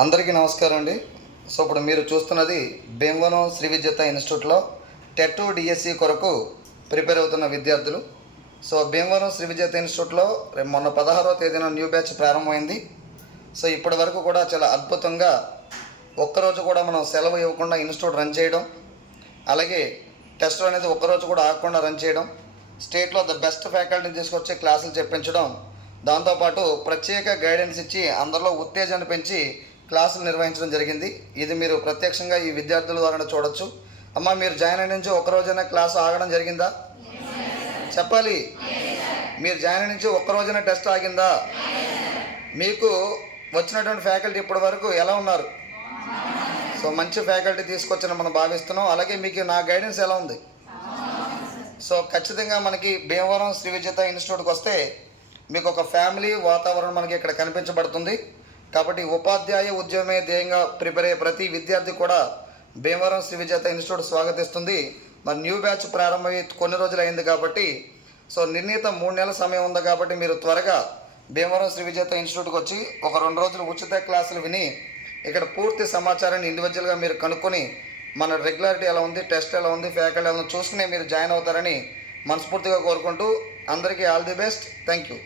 అందరికీ నమస్కారం అండి. సో ఇప్పుడు మీరు చూస్తున్నది భీమవరం శ్రీ విద్యుత్ ఇన్స్టిట్యూట్లో టెట్ డిఎస్సి కొరకు ప్రిపేర్ అవుతున్న విద్యార్థులు. సో భీమవరం శ్రీ విద్యుత్ ఇన్స్టిట్యూట్లో మొన్న 16వ తేదీన న్యూ బ్యాచ్ ప్రారంభమైంది. సో ఇప్పటి వరకు కూడా చాలా అద్భుతంగా ఒక్కరోజు కూడా మనం సెలవు ఇవ్వకుండా ఇన్స్టిట్యూట్ రన్ చేయడం, అలాగే టెస్ట్ అనేది ఒక్కరోజు కూడా ఆగకుండా రన్ చేయడం, స్టేట్లో ద బెస్ట్ ఫ్యాకల్టీని తీసుకొచ్చి క్లాసులు చెప్పించడం, దాంతోపాటు ప్రత్యేక గైడెన్స్ ఇచ్చి అందరిలో ఉత్తేజాన్ని పెంచి క్లాసులు నిర్వహించడం జరిగింది. ఇది మీరు ప్రత్యక్షంగా ఈ విద్యార్థుల ద్వారా చూడొచ్చు. అమ్మ, మీరు జాయిన్ అయిన నుంచి ఒక్కరోజైనా క్లాసు ఆగడం జరిగిందా? చెప్పాలి. మీరు జాయిన్ అయిన నుంచి ఒక్కరోజైనా టెస్ట్ ఆగిందా? మీకు వచ్చినటువంటి ఫ్యాకల్టీ ఇప్పటి వరకు ఎలా ఉన్నారు? సో మంచి ఫ్యాకల్టీ తీసుకొచ్చిన మనం భావిస్తున్నాం. అలాగే మీకు నా గైడెన్స్ ఎలా ఉంది? సో ఖచ్చితంగా మనకి భీమవరం శ్రీ విద్యుత్ ఇన్స్టిట్యూట్కి వస్తే మీకు ఒక ఫ్యామిలీ వాతావరణం మనకి ఇక్కడ కనిపించబడుతుంది. కాబట్టి ఉపాధ్యాయ ఉద్యమే ధ్యేయంగా ప్రిపేర్ అయ్యే ప్రతి విద్యార్థి కూడా భీమవరం శ్రీ విద్యుత్ ఇన్స్టిట్యూట్ స్వాగతిస్తుంది. మరి న్యూ బ్యాచ్ ప్రారంభమై కొన్ని రోజులు అయింది కాబట్టి, సో నిర్ణీత 3 నెలల సమయం ఉంది కాబట్టి మీరు త్వరగా భీమవరం శ్రీ విద్యుత్ ఇన్స్టిట్యూట్కి వచ్చి ఒక 2 రోజులు ఉచిత క్లాసులు విని ఇక్కడ పూర్తి సమాచారాన్ని ఇండివిజువల్గా మీరు కనుక్కొని మన రెగ్యులారిటీ ఎలా ఉంది, టెస్ట్ ఎలా ఉంది, ఫ్యాకల్టీ ఎలా ఉంది చూసుకుని మీరు జాయిన్ అవుతారని మనస్ఫూర్తిగా కోరుకుంటూ అందరికీ all the best. Thank you.